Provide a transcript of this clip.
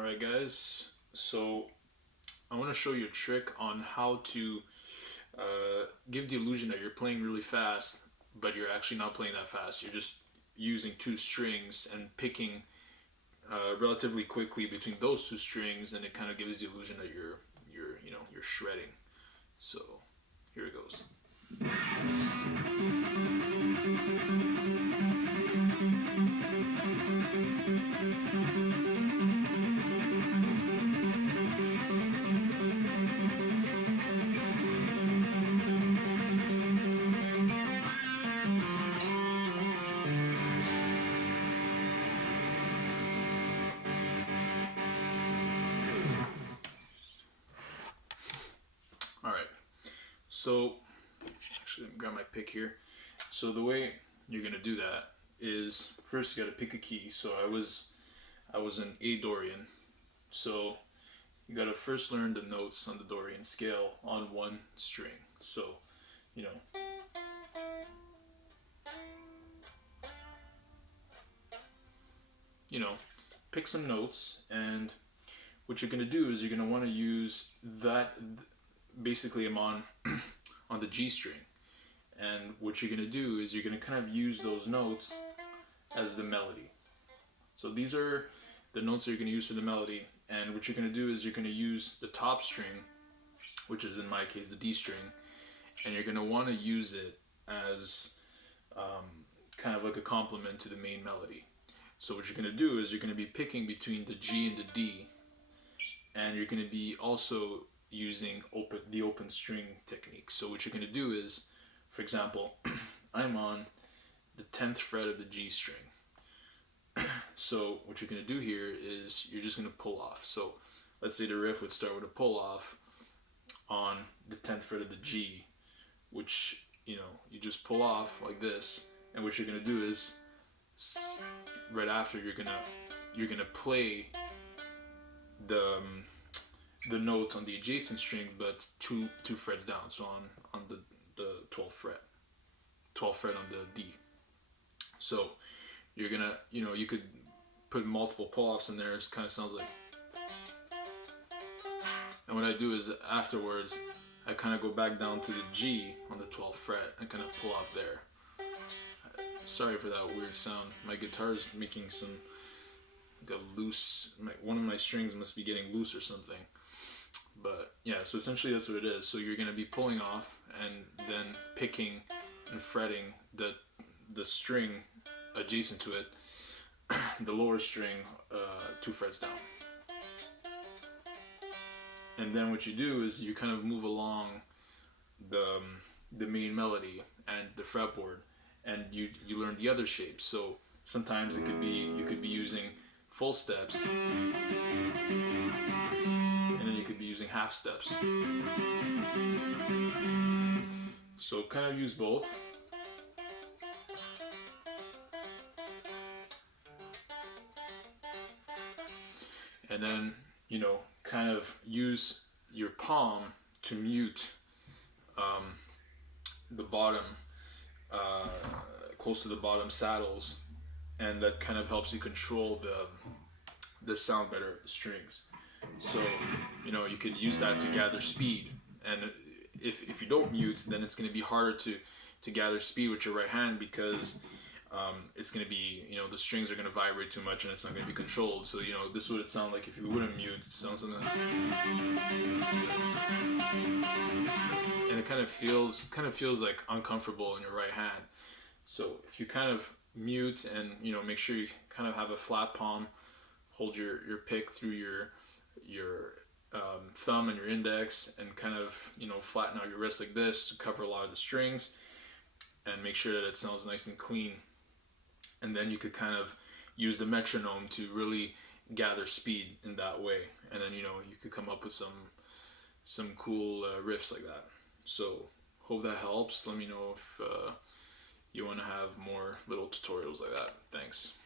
Alright guys, so I want to show you a trick on how to give the illusion that you're playing really fast, but you're actually not playing that fast. You're just using two strings and picking relatively quickly between those two strings, and it kind of gives the illusion that you're shredding. So here it goes. Alright, so actually let me grab my pick here. So the way you're gonna do that is first you gotta pick a key. So I was an A Dorian, so you gotta first learn the notes on the Dorian scale on one string. So you know, pick some notes, and what you're gonna do is you're gonna want to use that. Basically, I'm on on the G string, and what you're gonna do is you're gonna kind of use those notes as the melody. So these are the notes that you're gonna use for the melody, and what you're gonna do is you're gonna use the top string, which is in my case the D string, and you're gonna want to use it as kind of like a complement to the main melody. So what you're gonna do is you're gonna be picking between the G and the D, and you're gonna be also using the open string technique. So what you're going to do is, for example, I'm on the 10th fret of the G string. So what you're going to do here is you're just going to pull off. So let's say the riff would start with a pull off on the 10th fret of the G, which you just pull off like this, and what you're going to do is right after you're going to play the note on the adjacent string, but two frets down, so on the 12th fret on the D. So you're gonna, you could put multiple pull-offs in there. It kind of sounds like, and what I do is afterwards I kind of go back down to the G on the 12th fret and kind of pull off there. Sorry for that weird sound. My guitar is making some like a loose, one of my strings must be getting loose or something. But yeah, so essentially that's what it is. So you're going to be pulling off and then picking and fretting the string adjacent to it, the lower string, 2 frets down. And then what you do is you kind of move along the main melody and the fretboard, and you learn the other shapes. So sometimes you could be using full steps, and then you could be using half steps. So kind of use both. And then, kind of use your palm to mute the bottom, close to the bottom saddles, and that kind of helps you control the sound better of the strings. So you could use that to gather speed, and if you don't mute, then it's going to be harder to gather speed with your right hand, because it's going to be, the strings are going to vibrate too much and it's not going to be controlled. So this would sound like if you wouldn't mute. It sounds something like, and it kind of feels like uncomfortable in your right hand. So if you kind of mute and make sure you kind of have a flat palm, hold your pick through your thumb and your index, and kind of flatten out your wrist like this to cover a lot of the strings, and make sure that it sounds nice and clean. And then you could kind of use the metronome to really gather speed in that way, and then you could come up with some cool riffs like that. So hope that helps. Let me know if you want to have more little tutorials like that. Thanks.